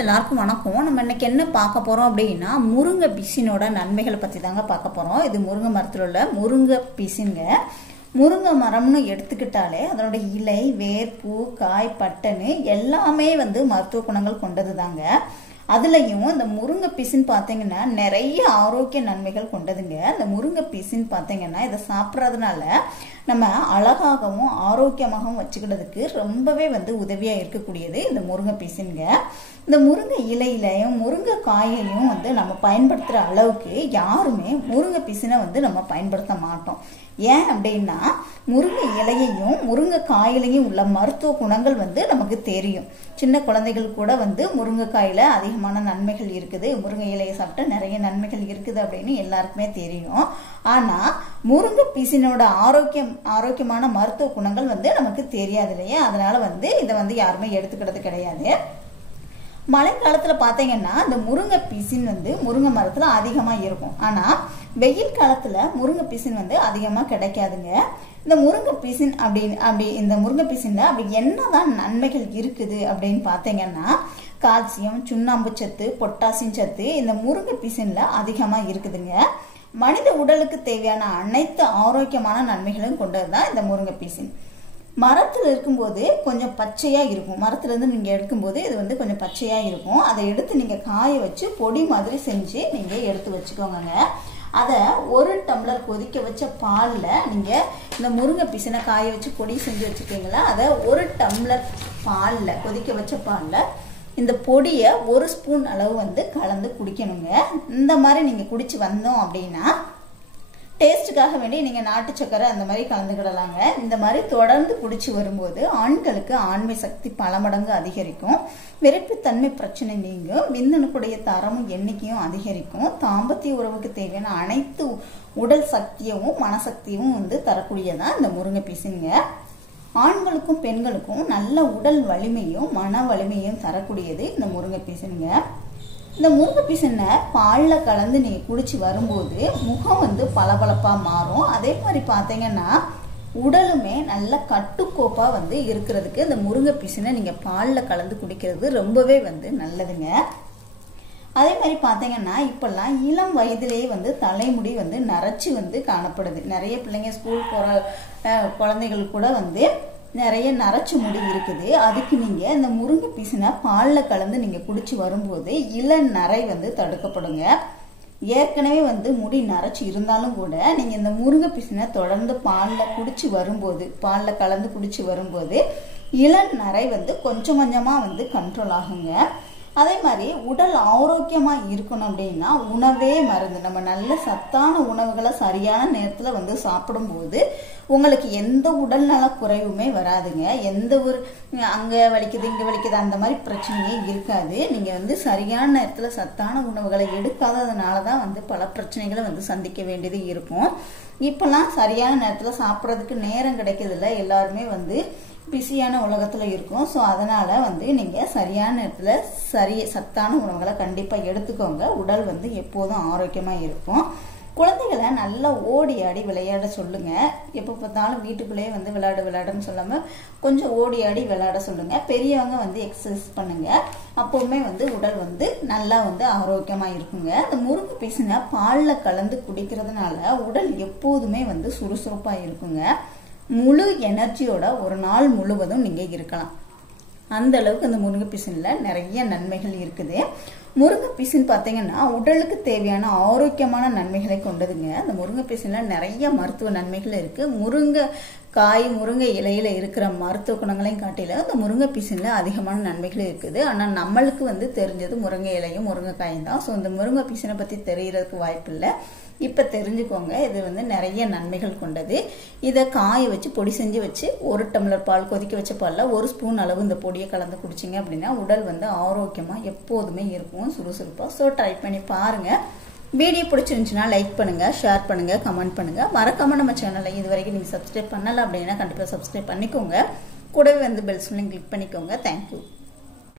எல்லாருக்கும் வணக்கம். நம்ம இன்னைக்கு என்ன பார்க்க போறோம் அப்படின்னா முருங்கை பிசினோட நன்மைகளை பத்தி தாங்க பார்க்க போறோம். இது முருங்கை மரத்துல உள்ள முருங்கை பிசின்ங்க. முருங்கை மரம்னு எடுத்துக்கிட்டாலே அதனோட இலை, வேர், பூ, காய், பட்டன்னு எல்லாமே மருத்துவ குணங்கள் கொண்டது தாங்க. அதுலயும் இந்த முருங்கை பிசின் பார்த்தீங்கன்னா நிறைய ஆரோக்கிய நன்மைகள் கொண்டதுங்க. இந்த முருங்கை பிசின் பார்த்தீங்கன்னா இதை சாப்பிட்றதுனால நம்ம அழகாகவும் ஆரோக்கியமாகவும் வச்சுக்கிறதுக்கு ரொம்பவே உதவியா இருக்கக்கூடியது இந்த முருங்கை பிசின்ங்க. இந்த முருங்கை இலையிலையும் முருங்கை காயையும் நம்ம பயன்படுத்துற அளவுக்கு யாருமே முருங்கை பிசினை நம்ம பயன்படுத்த மாட்டோம். ஏன் அப்படின்னா முருங்கை இலையையும் முருங்கை காயிலையும் உள்ள மருத்துவ குணங்கள் நமக்கு தெரியும். சின்ன குழந்தைகள் கூட முருங்கைக்காயில அதிகமான நன்மைகள் இருக்குது, முருங்கை இலையை சாப்பிட்டா நிறைய நன்மைகள் இருக்குது அப்படின்னு எல்லாருக்குமே தெரியும். ஆனா முருங்கை பிசினோட ஆரோக்கியமான மருத்துவ குணங்கள் நமக்கு தெரியாது இல்லையா? அதனால இதை யாருமே எடுத்துக்கிறது கிடையாது. மழை காலத்துல பாத்தீங்கன்னா இந்த முருங்கை பிசின் முருங்கை மரத்துல அதிகமா இருக்கும். ஆனா வெயில் காலத்துல முருங்கை பிசின் அதிகமா கிடைக்காதுங்க. இந்த முருங்கை பிசின் இந்த முருங்கை பிசின்ல அப்படி என்னதான் நன்மைகள் இருக்குது அப்படின்னு பாத்தீங்கன்னா கால்சியம், சுண்ணாம்பு சத்து, பொட்டாசியம் சத்து இந்த முருங்கை பிசின்ல அதிகமா இருக்குதுங்க. மனித உடலுக்கு தேவையான அனைத்து ஆரோக்கியமான நன்மைகளும் கொண்டதுதான் இந்த முருங்கை பிசின். மரத்துல இருக்கும்போது கொஞ்சம் பச்சையா இருக்கும். மரத்துல இருந்து நீங்க எடுக்கும்போது இது கொஞ்சம் பச்சையா இருக்கும். அதை எடுத்து நீங்க காய வச்சு பொடி மாதிரி செஞ்சு நீங்க எடுத்து வச்சுக்கோங்க. அதை 1 டம்ளர் கொதிக்க வச்ச பால்ல நீங்க இந்த முருங்கை பிசினை காய வச்சு பொடி செஞ்சு வச்சுக்கீங்களா, அதை 1 டம்ளர் பால்ல கொதிக்க வச்ச பால்ல இந்த பொடியை 1 ஸ்பூன் அளவு கலந்து குடிக்கணுங்க. இந்த மாதிரி நீங்க குடிச்சு வந்தோம் அப்படின்னா டேஸ்ட்டுக்காக வேண்டி நீங்க நாட்டு சக்கரை அந்த மாதிரி கலந்துக்கிடலாங்க. இந்த மாதிரி தொடர்ந்து குடிச்சு வரும்போது ஆண்களுக்கு ஆண்மை சக்தி பல மடங்கு அதிகரிக்கும், விரைப்புத்தன்மை பிரச்சனை நீங்கும், விந்தணுக்குடைய தரமும் எண்ணிக்கையும் அதிகரிக்கும், தாம்பத்திய உறவுக்கு தேவையான அனைத்து உடல் சக்தியும் மனசக்தியும் தரக்கூடியதான் இந்த முருங்கை பிசின்ங்க. ஆண்களுக்கும் பெண்களுக்கும் நல்ல உடல் வலிமையும் மன வலிமையும் தரக்கூடியது இந்த முருங்கை பிசின்ங்க. இந்த முருங்கை பிசினை பாலில் கலந்து நீங்க குடிச்சு வரும்போது முகம் பளபளப்பா மாறும். அதே மாதிரி பார்த்தீங்கன்னா உடலுமே நல்ல கட்டுக்கோப்பா இருக்கிறதுக்கு இந்த முருங்கை பிசினை நீங்க பாலில் கலந்து குடிக்கிறது ரொம்பவே நல்லதுங்க. அதே மாதிரி பார்த்தீங்கன்னா இப்பெல்லாம் இளம் வயதிலேயே தலைமுடி நரைச்சி காணப்படுது. நிறைய பிள்ளைங்க ஸ்கூல் போற குழந்தைகள் கூட நிறைய நரைச்சி முடி இருக்குது. அதுக்கு நீங்க இந்த முருங்கை பிசினை பாலில் கலந்து நீங்க குடிச்சு வரும்போது இள நரை தடுக்கப்படுங்க. ஏற்கனவே முடி நரைச்சி இருந்தாலும் கூட நீங்க இந்த முருங்கை பிசினை தொடர்ந்து பாலில் கலந்து குடிச்சு வரும்போது இள நரை கொஞ்சம் கொஞ்சமா கண்ட்ரோல் ஆகுங்க. அதே மாதிரி உடல் ஆரோக்கியமா இருக்கணும் அப்படின்னா உணவே மருந்து. நம்ம நல்ல சத்தான உணவுகளை சரியான நேரத்துல சாப்பிடும்போது உங்களுக்கு எந்த உடல் நல குறைவுமே வராதுங்க. எந்த ஒரு அங்க வலிக்குது இங்க வலிக்குது அந்த மாதிரி பிரச்சனையே இருக்காது. நீங்க சரியான நேரத்துல சத்தான உணவுகளை எடுக்காததுனாலதான் பல பிரச்சனைகளை சந்திக்க வேண்டியது இருக்கும். இப்பெல்லாம் சரியான நேரத்துல சாப்பிட்றதுக்கு நேரம் கிடைக்கிறதுல எல்லாருமே பிஸியான உலகத்துல இருக்கும். ஸோ அதனால நீங்க சரியான நேரத்துல சத்தான உணவுகளை கண்டிப்பா எடுத்துக்கோங்க. உடல் எப்போதும் ஆரோக்கியமா இருக்கும். குழந்தைகளை நல்லா ஓடி ஆடி விளையாட சொல்லுங்க. எப்போ பார்த்தாலும் வீட்டுக்குள்ளேயே விளையாடுன்னு சொல்லாம கொஞ்சம் ஓடி ஆடி விளையாட சொல்லுங்க. பெரியவங்க எக்ஸசைஸ் பண்ணுங்க. அப்பவுமே உடல் நல்லா ஆரோக்கியமா இருக்குங்க. இந்த முருங்கை பிசினை பாலில் கலந்து குடிக்கிறதுனால உடல் எப்போதுமே சுறுசுறுப்பா இருக்குங்க. முழு எனர்ஜியோட ஒரு நாள் முழுவதும் நீங்க இருக்கலாம். அந்த அளவுக்கு இந்த முருங்கை பிசின்ல நிறைய நன்மைகள் இருக்குது. முருங்கை பிசின் பார்த்தீங்கன்னா உடலுக்கு தேவையான ஆரோக்கியமான நன்மைகளை கொண்டதுங்க. அந்த முருங்கை பிசின்ல நிறைய மருத்துவ நன்மைகள் இருக்கு. முருங்கை இலையில இருக்கிற மருத்துவ குணங்களையும் காட்டில இந்த முருங்கை பிசின்ல அதிகமான நன்மைகள் இருக்குது. ஆனா நம்மளுக்கு தெரிஞ்சது முருங்கை இலையும் முருங்கைக்காயும் தான். ஸோ இந்த முருங்கை பிசினை பத்தி தெரியறதுக்கு வாய்ப்பு இல்லை. இப்ப தெரிஞ்சுக்கோங்க, இது நிறைய நன்மைகள் கொண்டது. இதை காய வச்சு பொடி செஞ்சு வச்சு 1 டம்ளர் பால் கொதிக்க வச்ச பால்ல 1 ஸ்பூன் அளவு இந்த பொடியை கலந்து குடிச்சிங்க அப்படின்னா உடல் ஆரோக்கியமா எப்போதுமே இருக்கும், சுறுசுறுப்பா. ஸோ ட்ரை பண்ணி பாருங்க. வீடியோ பிடிச்சிருந்துச்சுன்னா லைக் பண்ணுங்க, ஷேர் பண்ணுங்க, கமெண்ட் பண்ணுங்க. மறக்காம நம்ம சேனலை இது வரைக்கும் நீங்க சப்ஸ்கிரைப் பண்ணல அப்படின்னா கண்டிப்பா சப்ஸ்கிரைப் பண்ணிக்கோங்க. கூடவே பெல் சிம்லையும் கிளிக் பண்ணிக்கோங்க. தேங்க்யூ.